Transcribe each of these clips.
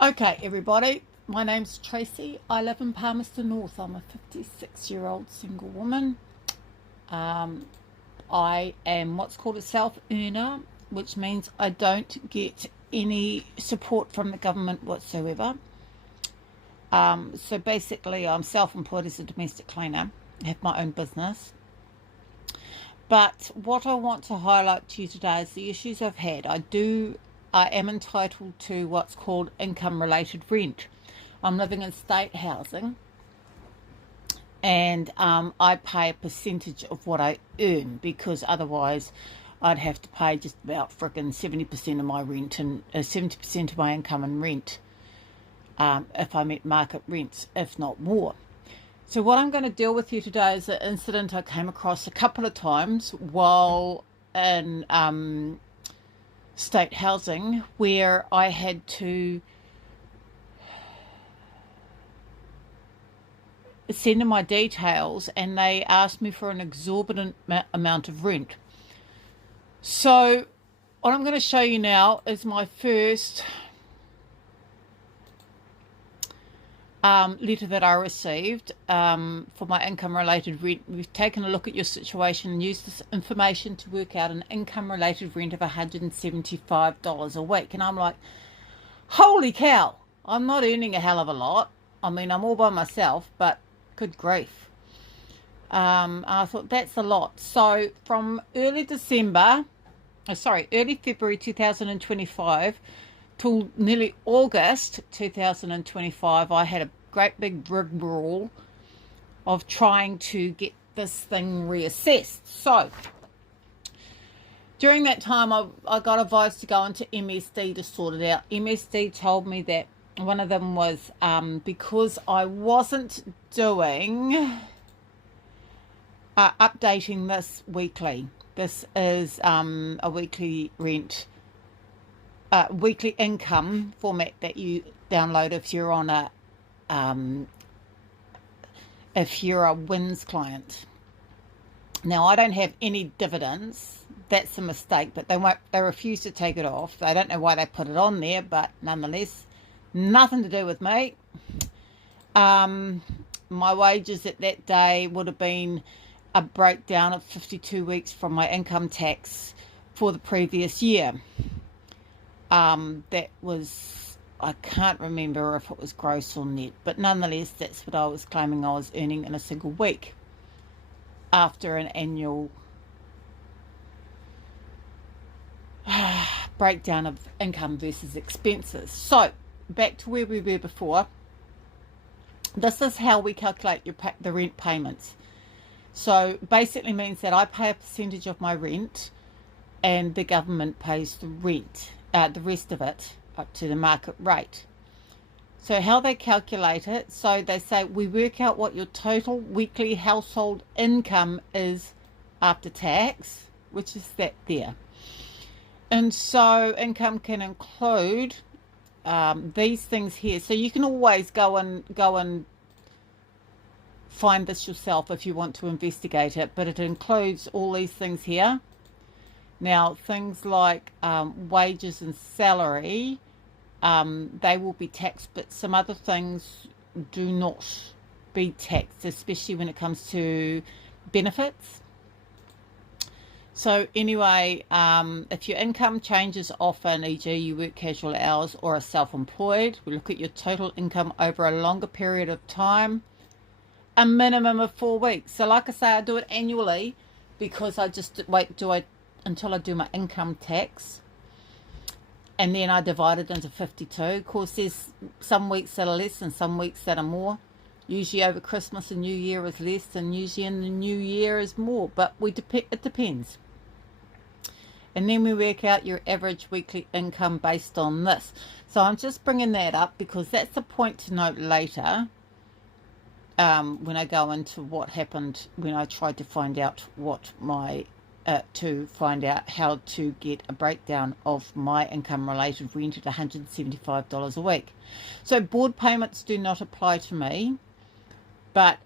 Okay, everybody, my name's Tracy. I live in Palmerston North. I'm a 56-year-old single woman. I am what's called a self-earner, which means I don't get any support from the government whatsoever. So basically, I'm self-employed as a domestic cleaner. I have my own business. But what I want to highlight to you today is the issues I've had. I am entitled to what's called income related rent. I'm living in state housing, and I pay a percentage of what I earn, because otherwise I'd have to pay just about frickin' 70% of my rent and 70% of my income in rent if I met market rents, if not more. So what I'm going to deal with you today is an incident I came across a couple of times while in state housing, where I had to send in my details and they asked me for an exorbitant amount of rent. So what I'm going to show you now is my first letter that I received for my income related rent. We've taken a look at your situation and used this information to work out an income related rent of $175 a week. And I'm like, holy cow, I'm not earning a hell of a lot. I mean, I'm all by myself, but good grief. I thought that's a lot. So from early February 2025 till nearly August 2025, I had a great big rigmarole of trying to get this thing reassessed. So during that time, I got advised to go into MSD to sort it out. MSD told me that one of them was because I wasn't doing updating this weekly. This is a weekly rent, weekly income format that you download if you're on if you're a WINS client. Now, I don't have any dividends. That's a mistake, but they refuse to take it off. I don't know why they put it on there, but nonetheless, nothing to do with me. My wages at that day would have been a breakdown of 52 weeks from my income tax for the previous year. That was, I can't remember if it was gross or net, but nonetheless, that's what I was claiming I was earning in a single week after an annual breakdown of income versus expenses. So back to where we were before. This is how we calculate the rent payments. So basically means that I pay a percentage of my rent and the government pays the rent, the rest of it, up to the market rate. So how they calculate it, so they say we work out what your total weekly household income is after tax, which is that there. And so income can include these things here. So you can always go and find this yourself if you want to investigate it, but it includes all these things here. Now, things like wages and salary, they will be taxed, but some other things do not be taxed, especially when it comes to benefits. So anyway, if your income changes often, e.g. you work casual hours or are self-employed, we look at your total income over a longer period of time, a minimum of 4 weeks. So like I say, I do it annually because I just until I do my income tax, and then I divide it into 52. Of course, there's some weeks that are less and some weeks that are more. Usually over Christmas and New Year is less, and usually in the New Year is more, but it depends. And then we work out your average weekly income based on this. So I'm just bringing that up because that's a point to note later when I go into what happened when I tried to find out what my how to get a breakdown of my income related rent at $175 a week. So board payments do not apply to me, but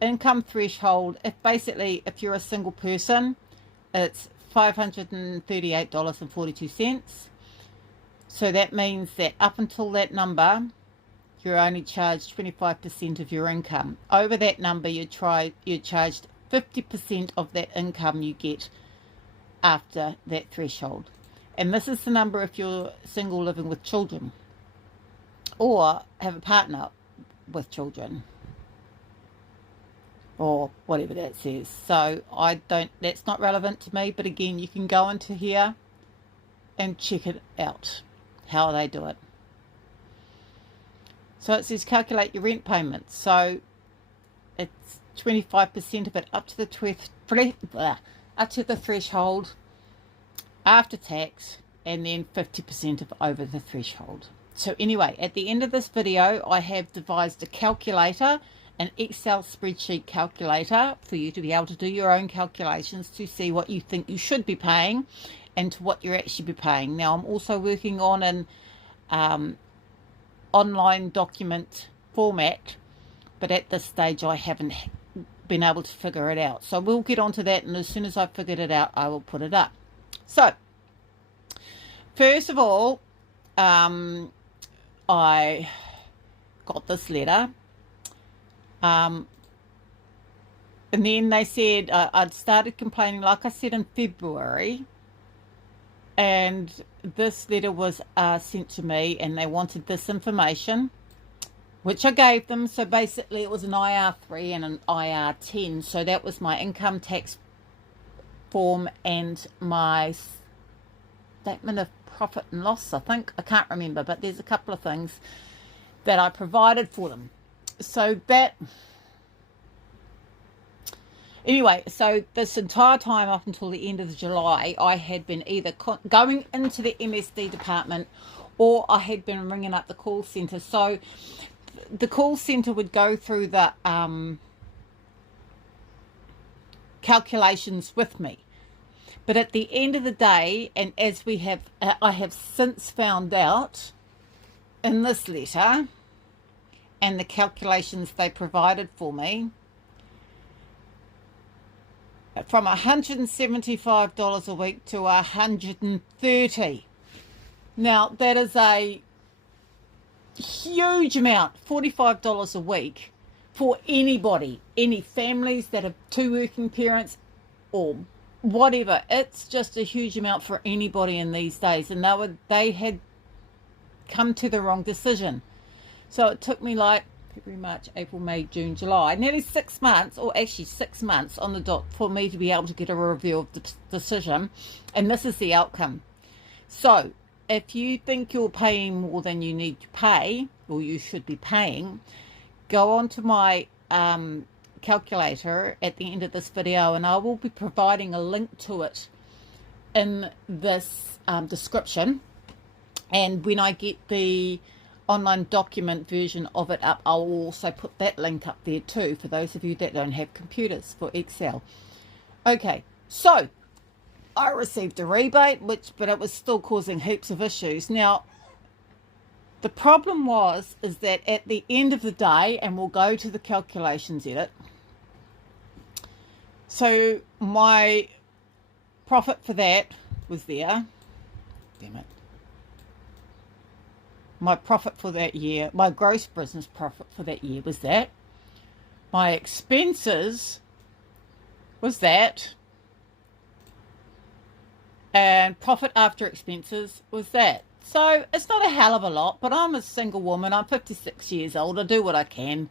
income threshold, if you're a single person, it's $538.42. So that means that up until that number, you're only charged 25% of your income. Over that number, you're charged 50% of that income you get after that threshold. And this is the number if you're single living with children or have a partner with children or whatever that says. So that's not relevant to me, but again, you can go into here and check it out, how they do it. So it says calculate your rent payments. So it's 25% of it up to the threshold after tax, and then 50% of over the threshold. So anyway, at the end of this video, I have devised a calculator, an Excel spreadsheet calculator, for you to be able to do your own calculations to see what you think you should be paying and to what you're actually be paying. Now, I'm also working on an online document format, but at this stage I haven't been able to figure it out. So we'll get onto that, and as soon as I've figured it out, I will put it up. So, first of all, I got this letter, and then they said I'd started complaining, like I said, in February, and this letter was sent to me, and they wanted this information, which I gave them. So basically it was an IR3 and an IR10. So that was my income tax form and my statement of profit and loss, I think. I can't remember, but there's a couple of things that I provided for them. So that... Anyway, so this entire time up until the end of July, I had been either going into the MSD department or I had been ringing up the call centre. So the call centre would go through the calculations with me. But at the end of the day, and as I have since found out in this letter and the calculations they provided for me, from $175 a week to $130. Now, that is a huge amount, $45 a week for anybody, any families that have two working parents or whatever. It's just a huge amount for anybody in these days, and they had come to the wrong decision. So it took me like February, March, April, May, June, July, nearly 6 months, or actually 6 months on the dot for me to be able to get a review of the decision, and this is the outcome. So if you think you're paying more than you need to pay, or you should be paying, go on to my calculator at the end of this video, and I will be providing a link to it in this description. And when I get the online document version of it up, I'll also put that link up there too for those of you that don't have computers for Excel. Okay, so I received a rebate, but it was still causing heaps of issues. Now, the problem is that at the end of the day, and we'll go to the calculations edit, so my profit for that was there. Damn it. My profit for that year, my gross business profit for that year was that. My expenses was that. And profit after expenses was that. So it's not a hell of a lot, but I'm a single woman. I'm 56 years old. I do what I can.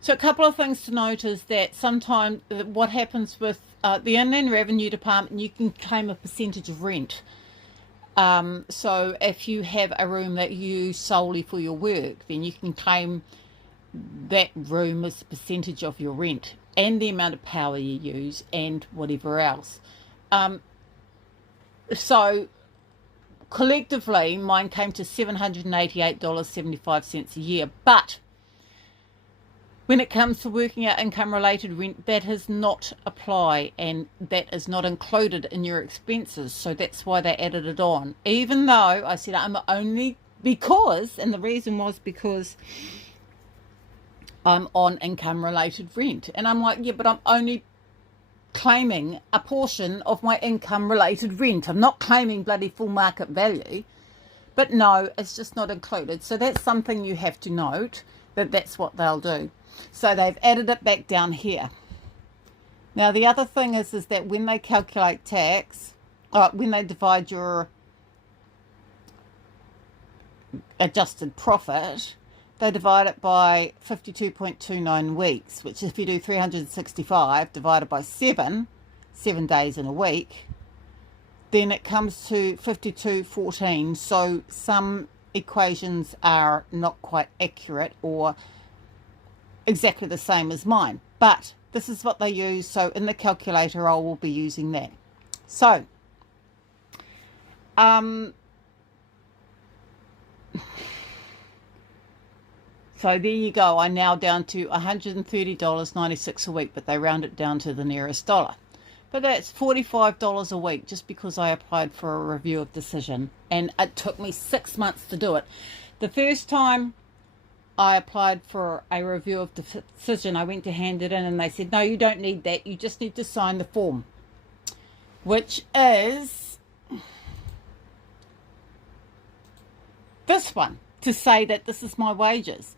So a couple of things to note is that sometimes what happens with the Inland Revenue Department, you can claim a percentage of rent. So if you have a room that you use solely for your work, then you can claim that room as a percentage of your rent and the amount of power you use and whatever else. So collectively, mine came to $788.75 a year. But when it comes to working out income-related rent, that does not apply, and that is not included in your expenses. So that's why they added it on. Even though I said I'm only because, and the reason was because I'm on income-related rent. And I'm like, yeah, but I'm only claiming a portion of my income-related rent. I'm not claiming bloody full market value. But no, it's just not included. So that's something you have to note, that that's what they'll do. So they've added it back down here. Now, the other thing is that when they calculate tax, when they divide your adjusted profit, they divide it by 52.29 weeks, which if you do 365 divided by 7 days in a week, then it comes to 52.14. So some equations are not quite accurate or exactly the same as mine, but this is what they use. So in the calculator, I will be using that. So so there you go. I'm now down to $130.96 a week, but they round it down to the nearest dollar. But that's $45 a week just because I applied for a review of decision. And it took me 6 months to do it. The first time I applied for a review of decision, I went to hand it in and they said, no, you don't need that. You just need to sign the form, which is this one, to say that this is my wages.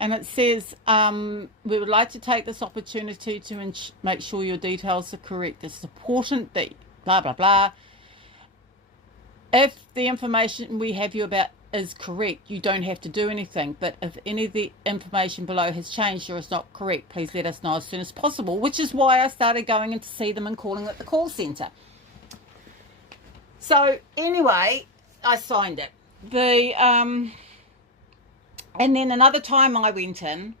And it says, we would like to take this opportunity to make sure your details are correct. It's important that blah, blah, blah. If the information we have you about is correct, you don't have to do anything. But if any of the information below has changed or is not correct, please let us know as soon as possible, which is why I started going in to see them and calling it the call centre. So anyway, I signed it. And then another time I went in,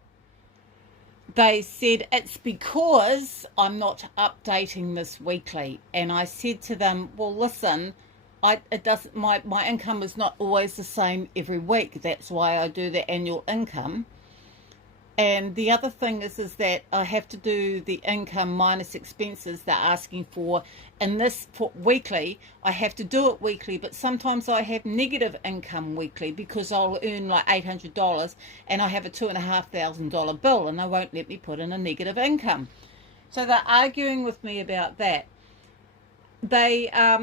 they said it's because I'm not updating this weekly. And I said to them, well, listen, my income is not always the same every week. That's why I do the annual income. And the other thing is that I have to do the income minus expenses they're asking for. And this for weekly, I have to do it weekly, but sometimes I have negative income weekly because I'll earn like $800 and I have a $2,500 bill and they won't let me put in a negative income. So they're arguing with me about that. They, I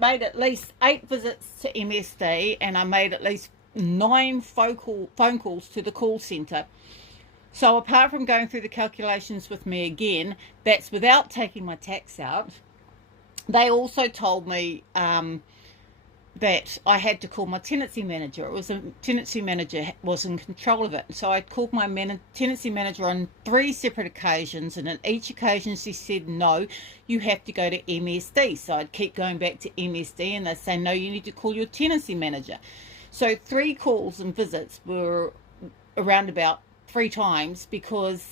made at least 8 visits to MSD and I made at least 9 phone calls to the call centre. So apart from going through the calculations with me again, that's without taking my tax out. They also told me that I had to call my tenancy manager. It was a tenancy manager was in control of it. So I called my tenancy manager on 3 separate occasions, and on each occasion she said, no, you have to go to MSD. So I'd keep going back to MSD and they'd say, no, you need to call your tenancy manager. So 3 calls and visits were around about 3 times because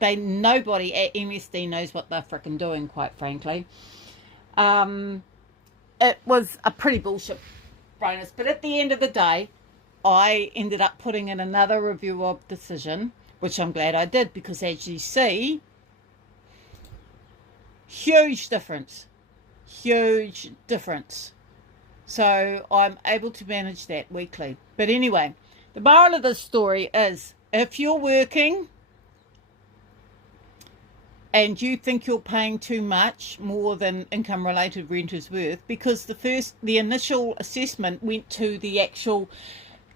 nobody at MSD knows what they're frickin' doing, quite frankly. It was a pretty bullshit bonus, but at the end of the day, I ended up putting in another review of decision, which I'm glad I did because as you see, huge difference. So I'm able to manage that weekly. But anyway, the moral of this story is if you're working and you think you're paying too much, more than income related rent is worth, because the initial assessment went to the actual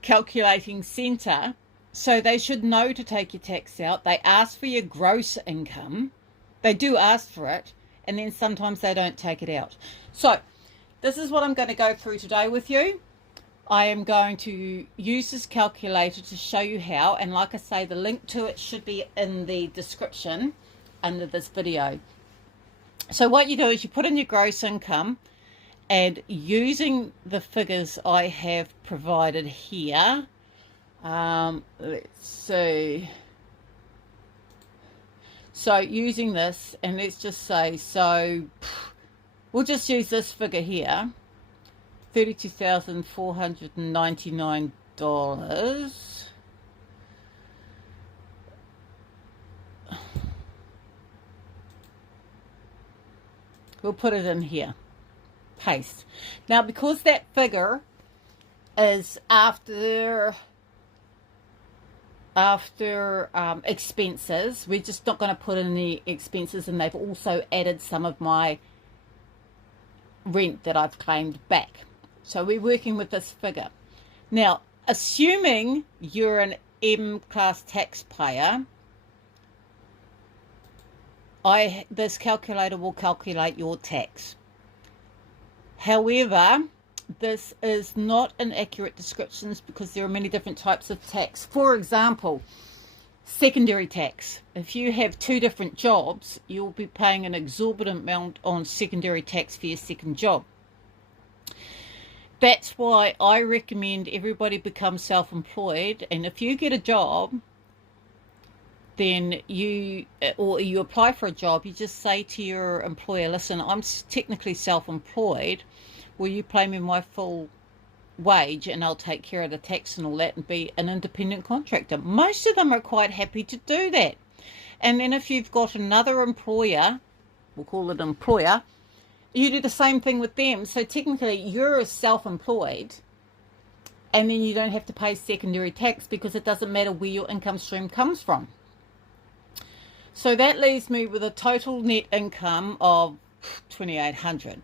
calculating centre, so they should know to take your tax out. They ask for your gross income. They do ask for it, and then sometimes they don't take it out. So this is what I'm going to go through today with you. I am going to use this calculator to show you how, and like I say, the link to it should be in the description under this video. So what you do is you put in your gross income, and using the figures I have provided here, let's see. So using this, and let's just say, so we'll just use this figure here, $32,499. We'll put it in here. Paste. Now, because that figure is after expenses, we're just not going to put in the expenses, and they've also added some of my rent that I've claimed back. So we're working with this figure. Now, assuming you're an M class taxpayer, this calculator will calculate your tax. However, this is not an accurate description because there are many different types of tax. For example, secondary tax. If you have 2 different jobs, you'll be paying an exorbitant amount on secondary tax for your second job. That's why I recommend everybody become self-employed, and if you get a job, then you apply for a job, you just say to your employer, listen, I'm technically self-employed, will you pay me my full wage and I'll take care of the tax and all that and be an independent contractor. Most of them are quite happy to do that. And then if you've got another employer, we'll call it employer, you do the same thing with them. So technically you're self-employed, and then you don't have to pay secondary tax because it doesn't matter where your income stream comes from. So that leaves me with a total net income of $2,800.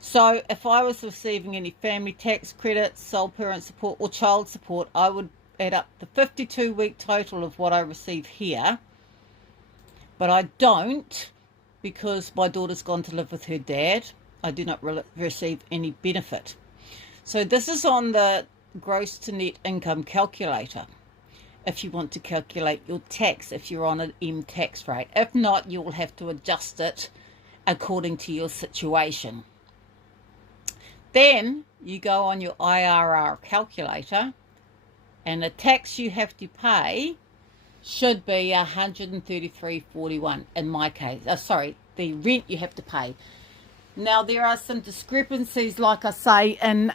So if I was receiving any family tax credits, sole parent support or child support, I would add up the 52-week total of what I receive here. But I don't, because my daughter's gone to live with her dad. I do not receive any benefit. So this is on the gross to net income calculator if you want to calculate your tax, if you're on an M tax rate. If not, you'll have to adjust it according to your situation. Then you go on your IRR calculator, and the tax you have to pay should be $133.41 in my case. The rent you have to pay. Now there are some discrepancies, like I say, in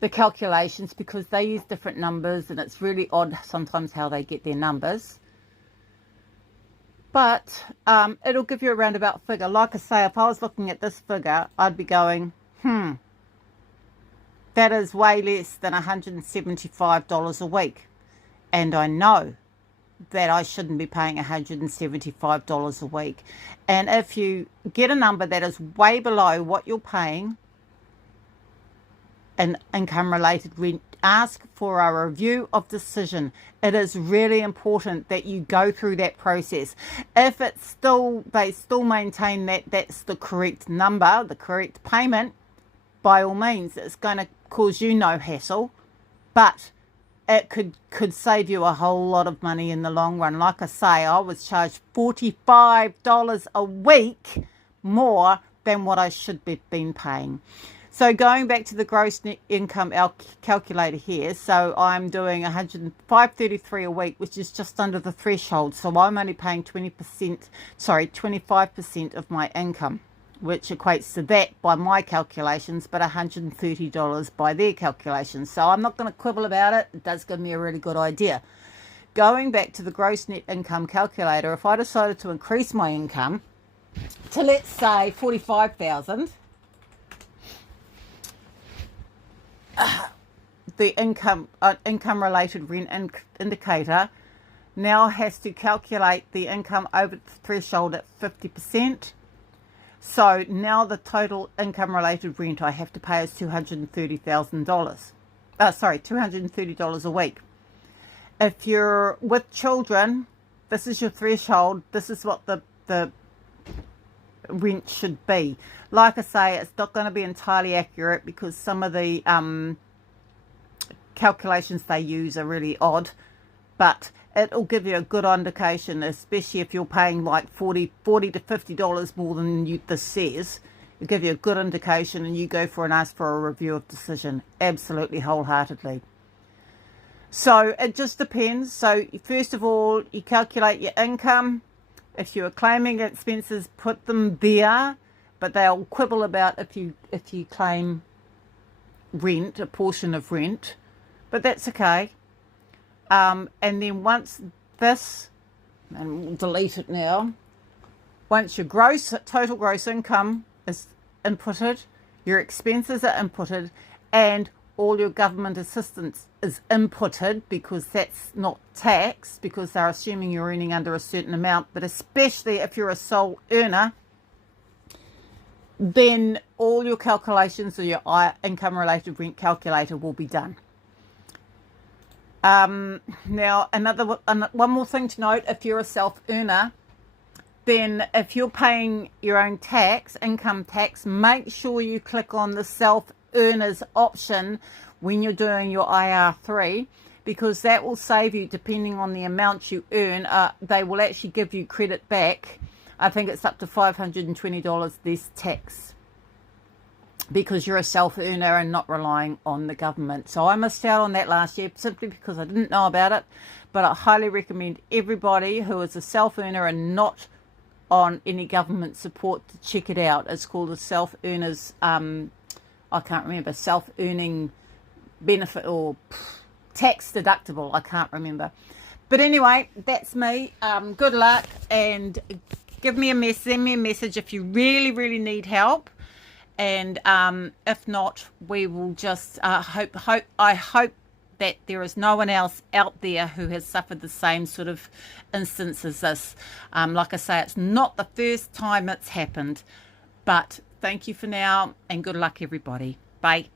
the calculations, because they use different numbers, and it's really odd sometimes how they get their numbers. But it'll give you a roundabout figure. Like I say, if I was looking at this figure, I'd be going, that is way less than $175 a week. And I know that I shouldn't be paying $175 a week. And if you get a number that is way below what you're paying in income-related rent, ask for a review of decision. It is really important that you go through that process. If they still maintain that that's the correct number, the correct payment, by all means, it's going to cause you no hassle, but it could save you a whole lot of money in the long run. Like I say, I was charged $45 a week more than what I should be been paying. So going back to the gross net income calculator here, so I'm doing $533 a week, which is just under the threshold. So I'm only paying 25% of my income, which equates to that by my calculations, but $130 by their calculations. So I'm not going to quibble about it. It does give me a really good idea. Going back to the gross net income calculator, if I decided to increase my income to, let's say, $45,000, the income related rent indicator now has to calculate the income over the threshold at 50%. So now the total income related rent I have to pay is $230,000. $230 a week. If you're with children, this is your threshold. This is what the rent should be. Like I say, it's not going to be entirely accurate because some of the calculations they use are really odd, but it'll give you a good indication, especially if you're paying like $40 to $50 more than this says. It'll give you a good indication, and you go for and ask for a review of decision. Absolutely, wholeheartedly. So it just depends. So first of all, you calculate your income. If you are claiming expenses, put them there, but they'll quibble about if you claim rent, a portion of rent, but that's okay. And then once this, and we'll delete it now, once your total gross income is inputted, your expenses are inputted, and all your government assistance is inputted, because that's not tax, because they're assuming you're earning under a certain amount, but especially if you're a sole earner, then all your calculations or your income related rent calculator will be done. Now, one more thing to note: if you're a self-earner, then if you're paying your own tax, income tax, make sure you click on the self-earners option when you're doing your IR3, because that will save you, depending on the amount you earn. They will actually give you credit back. I think it's up to $520 this tax, because you're a self-earner and not relying on the government. So I missed out on that last year simply because I didn't know about it. But I highly recommend everybody who is a self-earner and not on any government support to check it out. It's called a self-earners, I can't remember, self-earning benefit or tax deductible. I can't remember. But anyway, that's me. Good luck, and send me a message if you really, really need help. And if not, we will just I hope that there is no one else out there who has suffered the same sort of instance as this. Like I say, it's not the first time it's happened. But thank you for now, and good luck, everybody. Bye.